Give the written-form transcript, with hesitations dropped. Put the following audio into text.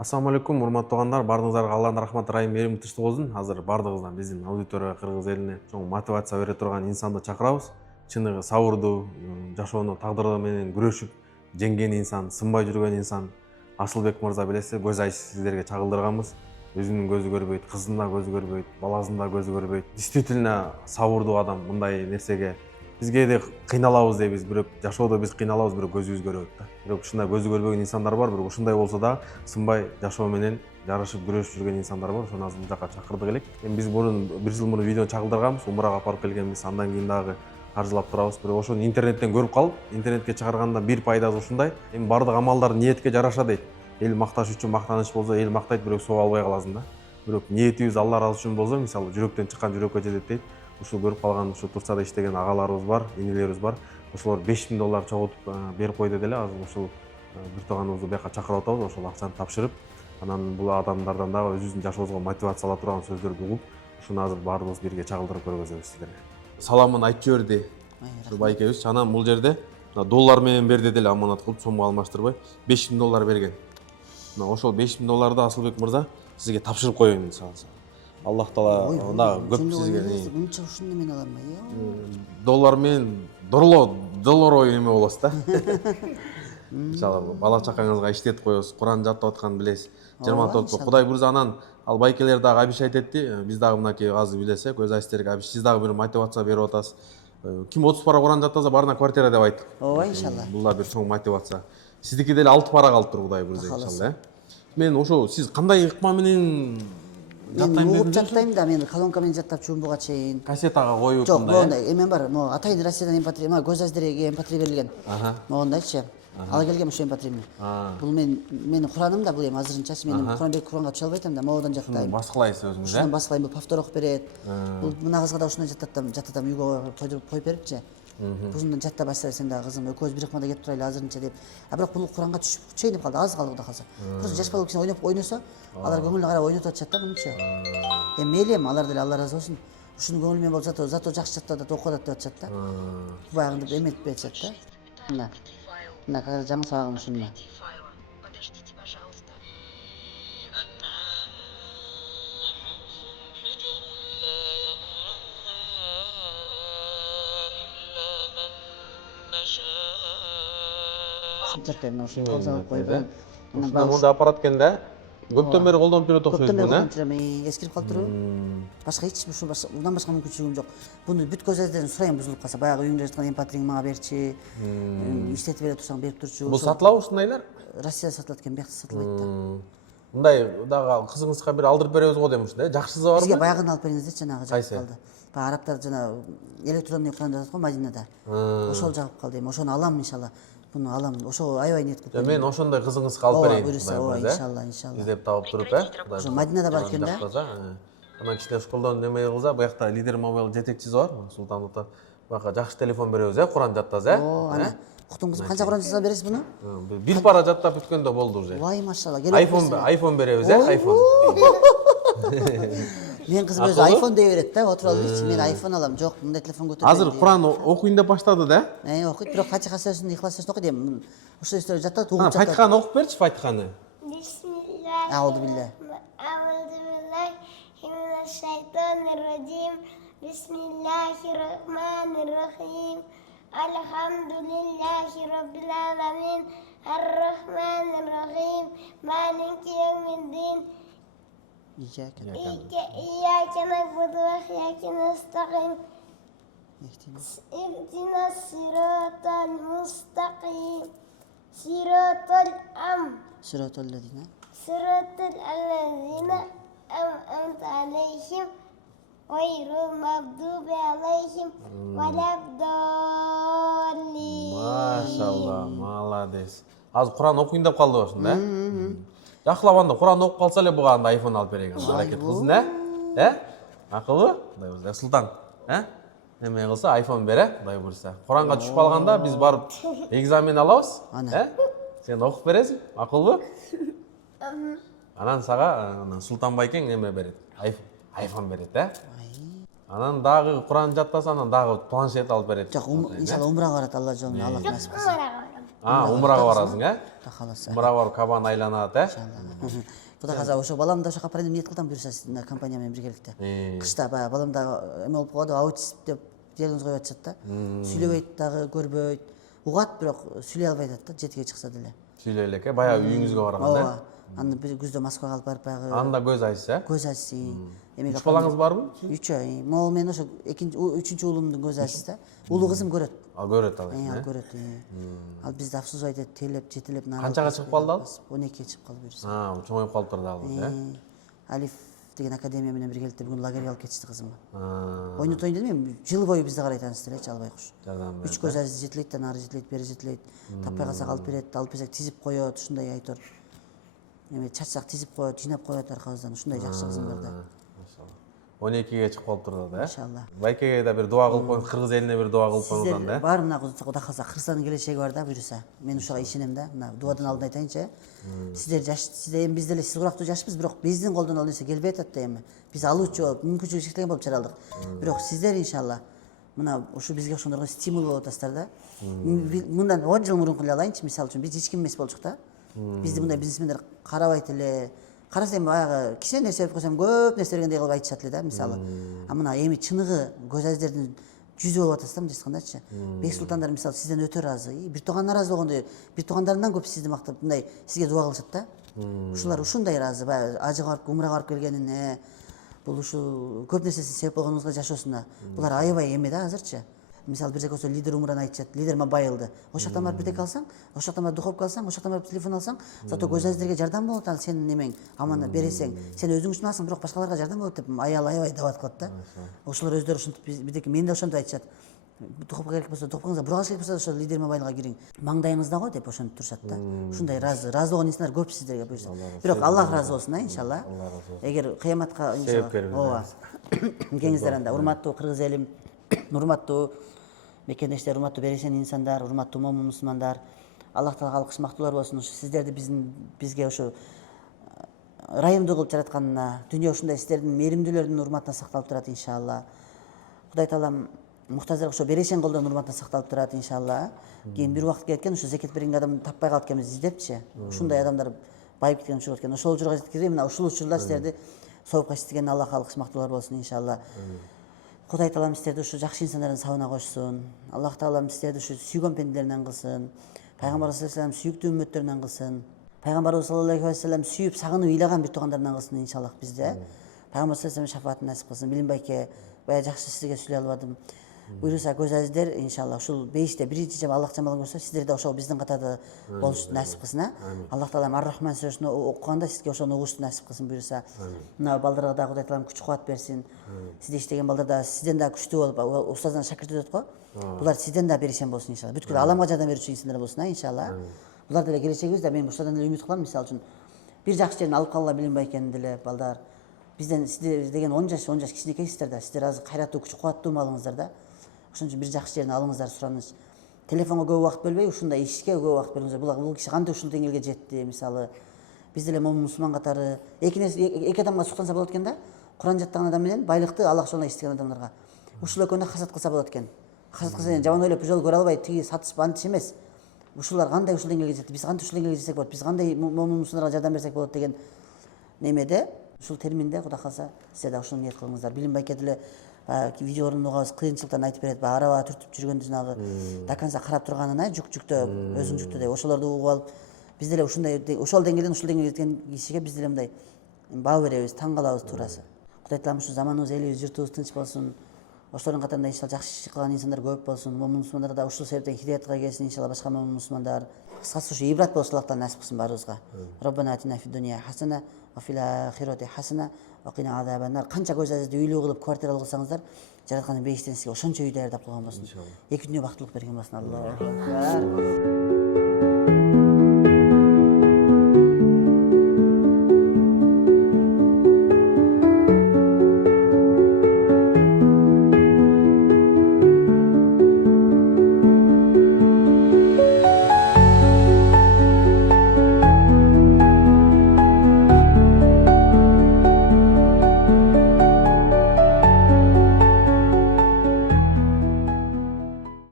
Assalamu алейкум, урматтуу туугандар, баарыңыздарга Аллахтын рахматы, ырайым, мерими тынчтык болсун. Азыр баардыгыбыздан биздин аудиторияга, кыргыз элине чоң мотивация бере турган инсанды чакырабыз. Чыныгы сабырдуу, жашоону тагдыры менен күрөшүп жеңген инсан, сынбай жүргөн инсан Асылбек мырза, билесиз, көз айчы сиздерге чагылдырганбыз. Өзүнүн көзү көрбөйт, кызынын да көзү көрбөйт, баласынын да көзү көрбөйт. Действительно сабырдуу адам. Мындай нерсеге бизге де кыйналабыз дейбиз, бирок жашоодо биз кыйналабыз, бирок көзүбүз көрбөйт да. Бирок ушундай көзү көрбөгөн инсандар бар, бирок ушундай болсо да сынбай жашоо менен жарышып күрөшүп жүргөн инсандар бар. Ошону азыр бул жака чакырдык элек. Эми биз бир жыл мурун видеону чагылдырганбыз, умрага апарып келгенбиз. Андан кийин дагы каржылап турабыз. Бирок ошону интернеттен көрүп калып, интернетке чыгарганда бир пайдасы ушундай. Эми бардык амалдар ниетке жараша дейт. Эл макташ үчүн мактаныч болсо, эл мактайт, бирок соо албай каласың да. Бирок ниетибиз Алла ыраазы үчүн болсо, мисалы жүрөктөн чыккан жүрөккө жетет дейт. Ушул көрүп калган ушу Турцияда иштеген агаларыбыз бар, инилерибиз бар. Ошолор 5000 доллар чогултуп берип койду деле. Азыр ушул бир тууганыбызды бияка чакырып атабыз, ошол акчаны тапшырып, анан бул адамдардан дагы өзүбүздүн жашообузга мотивация ала турган сөздөрдү угуп, ушуну азыр баарыбыз бирге чагылдырып көргөзөбүз сиздерге. Саламын айтып жиберди байкебиз. Анан бул жерде доллар менен берди деле, аманат кылып, сомго алмаштырбай 5000 доллар берген. Ошол 5000 долларды Асылбек мырза сизге тапшырып коеюн мисалы. Аллах таала дагы көп сизге мынча ушуну мен алам доллар менен доллар эме болосуз да. Мисалы бала чакаңызга иштетип коесуз, Куран жаттап атканын билесиз. 24 Кудай буйрса, анан ал байкелер дагы обещать этти. Биз дагы мынакей азыр билесиз, көз айстерге сиз дагы бир мотивация берип атасыз. Ким 30 пара Куран жаттаса баарына квартира деп айтты. Ооба, иншалла. Бул да бир чоң мотивация. Сиздики деле 6 пара калып тур, Кудай буйрса иншалла. Мен ошо сиз кандай ыкма менен мен угуп жаттайм да, мен колонка менен жаттап чейин буга чейин. Кассетага коюп Жок, мондай эме бар, могу атайын Россиядан MP3, көз айстерге MP3 берилген. Могундайчы. Ала келгем ошо MP3-ни. Бул менин Кураным да, бул эми азырынчасы менин Куранга түшө албайт да, могудан жаттайм. Баскылайсыз өзүңүз, Ушундан баскылайм, бул повтор окуп берет. Бул мына кызга да ушундан жаттатам, үйгө коюп берипчи. Бузундан жатта баштайсың сен дагы кызым, экөөбүз бир ыкмада кетип турайлы азырынча деп. Бирок бул Куранга түшүп чейин деп калды, аз калды кудай калса. Просто жаш бала киши ойносо, алар көңүлүнө карап ойнотуп атышат да мынча. Эми мейли, алар деле Алла ыраазы болсун. Ушуну көңүл менен болсо, зато жакшы жаттап окуп атат деп атышат да. Баягынды эметип беришет да. Мына жаңы сабагым ушунда. Жаттайм, ошо колзалып коюп. Мында аппарат экен да. Көптөн бери колдонуп жүрөт окшойсуз буну. Көптөн бери колдонуп эскирип калыптыр. Башка эч мындан башка мүмкүнчүлүгүм жок. Буну бүт көз айстерден сурайм, бузулуп калса, баягы үйүңдө жаткан MP3-ңи мага берчи. Иштетип бере турсаң берип турчу. Бул сатылабы ушундайлар? Россияда сатылат экен, биякта сатылбайт да. Мындай дагы кызыңызга бир алдырып беребиз го дем ушундай. Жакшысы барбы? Бизге баягын алып бериңиз дечи, жанагы жагып калды. Баягы арабтар жана электронный Куран жазат го Мадинада. Ошол жагып калды. Эми ошону алам иншалла. Буну алам. Ошо аябай ниет кылып. Мен ошондой кызыңызга алып берейин. Ооба, иншалла, иншалла. Издеп таап туруп, Ошо Мадинада бар экен да. Анан кичине школдон неме кылса, буякта лидер мобайл жетекчиси бар, Султан Ата. Буяка жакшы телефон беребиз, Куран жаттаса, Ана Куттун кызы канча Куран жаса бересиз буну? Бир пара жаттап бүткөндө болду уже. Вай машалла. iPhone беребиз, iPhone. Мен кызым өзү iPhone дей берет да, отуралып дечи, мен iPhone алам. Жок, мындай телефон көтөрбөйм. Азыр Куран окуйн деп баштады да? Окуйт, бирок Фатиха сүрөсүн, Ихлас сүрөсүн окуйт эми. Ошол сүрө жаттат, угуп жаттат. Фатиханы окуп берчи, Фатиханы. Бисмиллахи. Ауду билля. Ауду биллахи минаш шайтанир раджим. Бисмиллахир рахманир рахим. Алхамдулиллахи раббил аламин. Ар-рахманир рахим. Малики яумиддин. Ияка набуду ва ияка настаин. اهدنا الصراط المستقيم صراط الذين أنعمت عليهم غير المغضوب عليهم ولا الضالين. Машалла, молодец. Азыр Куран окуйн деп калды ошондо, Жакшылап анда Куран окуп калса эле буга анда iPhone алып берейин. Аракет кылсын, Акылы? Мындай Султан, неме кылса iPhone бере, Кудай буйрса. Куранга түшүп калганда биз барып экзамен алабыз, Сен окуп бересиң, акылбы? Анан сага Султан байкең неме берет, iPhone берет, Анан дагы Куран жаттаса, анан дагы планшет алып берет. Жок, иншалла умрага барат Алла жолуна, Алла насип кылса. Умрага барасың, Кудай кааласа. Мура барып кабан айланат, Иншалла. Кудай кааласа ошо баламды ошо капарайын деп ниет кылдым буюрса сиздин компания менен биргеликте. Кышта баягы баламда эме болуп калды, аутист деп диагноз коюп атышат да. Сүйлөбөйт дагы, көрбөйт. Угат, бирок сүйлөй албай атат да, жетиге чыкса деле. Сүйлөй элеке, баягы үйүңүзгө барганда. Ооба. Аны бир күздө Москвага алып барып баягы. Анда көз айсыз, Көз айсы. Үч балаңыз барбы? 3 ай. Могул мен ошо үчүнчү уулумдун көз айсыз да. Улуу кызым көрөт. Ал көрөт ал. Ал көрөт. Ал бизди афсузбайт этип, тейлеп, жетелеп нан. Канчага чыгып калды ал? 12-ге чыгып калды буюрса. Чоңоюп калыптыр дагы, Алиф деген академия менен биргеликте бүгүн лагерьге алып кетишти кызымды. Ойнотоюн дедим, эми жыл бою бизди карайт анысытелечи албай куш. 3 көз айсы жетелейт, ары жетелейт, бери жетелейт. Таппай калсак алып берет, алып берсек тизип коет, ушундай айтор. Эми чачсак тизип коет, жыйнап коет аркабыздан. Ушундай жакшы кызым бар да. 12-ге чыгып калыптыр да, Иншалла. Байкеге да бир дуа кылып коюңуз, кыргыз элине бир дуа кылып коюңуздан да. Бар мына Кудай кааласа Кыргызстандын келечеги бар да буюрса. Мен ушуга ишенем да. Мына дуадан алдын айтайынчы. Сиздер жаш, сиздер эми биз деле сиз курактуу жашпыз, бирок биздин колдон ал нерсе келбей атат да эми. Биз алуучу болуп, мүмкүнчүлүгү чектелген болуп жаралдык. Бирок сиздер иншалла мына ушу бизге ошондорго стимул болуп атасыздар да. Мындан 10 жыл мурунку эле алайынчы, мисалы үчүн биз эч ким эмес болчук да. Бизди мындай бизнесмендер карабайт эле. Карасам баягы кичине нерсе берип койсом көп нерсе бергендей кылып айтышат эле да, мисалы. А мына эми чыныгы көз айыздардын жүзү болуп атасыздар, мындай айткандачы. Бек Султандар мисалы сизден өтө ыраазы. Бир тууган ыраазы болгондой, бир туугандарынан көп сизди мактап мындай сизге дуа кылышат да. Ушулар ушундай ыраазы, баягы ажыга барып, умрага барып келгенине, бул ушул көп нерсесин себеп болгонуңузга жашоосуна. Булар аябай эме да азырчы. Мисалы бир жака болсо лидер умраны айтышат, лидер байылды. Ошол жактан барып битек алсаң, ошол жактан барып духовка алсаң, ошол жактан барып телефон алсаң, зато көз айыздерге жардам болот, ал сенин немең аман бересең. Сен өзүң үчүн алсаң, бирок башкаларга жардам болот деп аябай дават кылат да. Ошолор өздөрү ушинтип битек мен да ошондой айтышат. Духовка керек болсо, духовкаңызга бургаш керек болсо, ошол лидер мобайлга кириң. Маңдайыңызда го деп ошентип турушат да. Ушундай разы болгон инсандар көп сиздерге буюрса. Бирок Аллах разы болсун, иншалла. Эгер кыяматка иншалла. Ооба. Кеңиздер анда урматтуу кыргыз элим, урматтуу мекендештер, урматтуу берешен инсандар, урматтуу момун мусулмандар. Аллах таалага алкыш мактуулар болсун. Ушу сиздерди бизге ошо ырайымдуу кылып жаратканына, дүйнө ушундай сиздердин мээримдүүлөрдүн урматына сакталып турат иншалла. Кудай таалам муктаждар ошо берешен колдордун урматына сакталып турат иншалла. Кийин бир убакыт келет экен, ошо зекет берген адам таппай калат экенбиз издепчи. Ушундай адамдар байып кеткен учур экен. Ошол учурга жеткирип, мына ушул учурда сиздерди соопка иштеген Аллахка алкыш мактуулар болсун иншалла. Кудай таалам сиздерди ушу жакшы инсандардын сабына кошсун. Аллах таалам сиздерди ушу сүйгөн пенделеринен кылсын. Пайгамбарыбыз саллаллаху алейхи вассалам сүйүктүү үммөттөрүнөн кылсын. Пайгамбарыбыз саллаллаху алейхи вассалам сүйүп сагынып ыйлаган бир туугандарынан кылсын иншалла бизде. Пайгамбар саллаллаху алейхи вассалам шафаатын насип кылсын. Билим байке, бая жакшы сизге сүйлөй албадым. Буюрса көз айыздер иншалла ушул бейиште биринчи жаба Аллах жамалын көрсө, сиздер да ошол биздин катарда болушту насип кылсын, а? Аллах таалам Ар-Рахман сүрөсүн окуганда сизге ошону угушту насип кылсын буюрса. Мына балдарга да Кудай таалам күч кубат берсин. Сизде иштеген балдар да сизден да күчтүү болуп, устаздан шакирт өтөт го. Булар сизден да беришен болсун иншалла. Бүткүл аламга жардам берүүчү инсандар болсун, иншалла. Булар деле келечегибиз да, мен ушудан эле үмүт кылам, мисалы үчүн. Бир жакшы жерин алып калгыла билим байкени деле балдар. Бизден сиздер деген 10 жаш кичинекейсиздер да. Сиздер азыр кайраттуу, күч кубаттуу малыңыздар да. Ошон үчүн бир жакшы жерин алыңыздар, сураныч. Телефонго көп убакыт бөлбөй, ушундай ишке көп убакыт бөлүңүздөр. Бул киши кантип ушул деңгээлге жетти, мисалы. Биз деле момун мусулман катары эки адамга суктанса болот экен да. Куран жаттаган адам менен байлыкты Аллах жолуна иштеген адамдарга. Ушул экөөнө хасат кылса болот экен. Хасат кылса жаман ойлоп бир жолу көрө албай, тиги сатыш бантыш эмес. Ушулар кандай ушул деңгээлге жетти, биз кантип ушул деңгээлге жетсек болот, биз кандай момун мусулмандарга жардам берсек болот деген немеде, ушул терминде Кудай калса сиздер да ушуну ниет кылыңыздар. Билим байке деле видеолорун угабыз, кыйынчылыктарын айтып берет, баягы араба түртүп жүргөндө жанагы до конца карап турганына жүктө, өзүң жүктө деп ошолорду угуп алып, биз деле ушундай ошол деңгээлден ушул деңгээлге жеткен кишиге биз деле мындай баа беребиз, таң калабыз туурасы. Кудай таалам ушу заманыбыз, элибиз, журтубуз тынч болсун. Ошолордун катарында иншалла жакшы иш кылган инсандар көп болсун. Момун мусулмандар да ушул себептен хидаятка келсин иншалла, башка момун мусулмандар. Кыскасы ушу ибрат болсун, Аллах таала насип кылсын баарыбызга. Роббана атина фид дуния хасана ва фил ахирати хасана ва кина азабан нар. Канча көз айызды үйлүү кылып квартира кылсаңыздар, жараткан бейиштен сизге ошончо үй даярдап койгон болсун. Эки дүнүйө бактылык берген болсун. Аллаху акбар.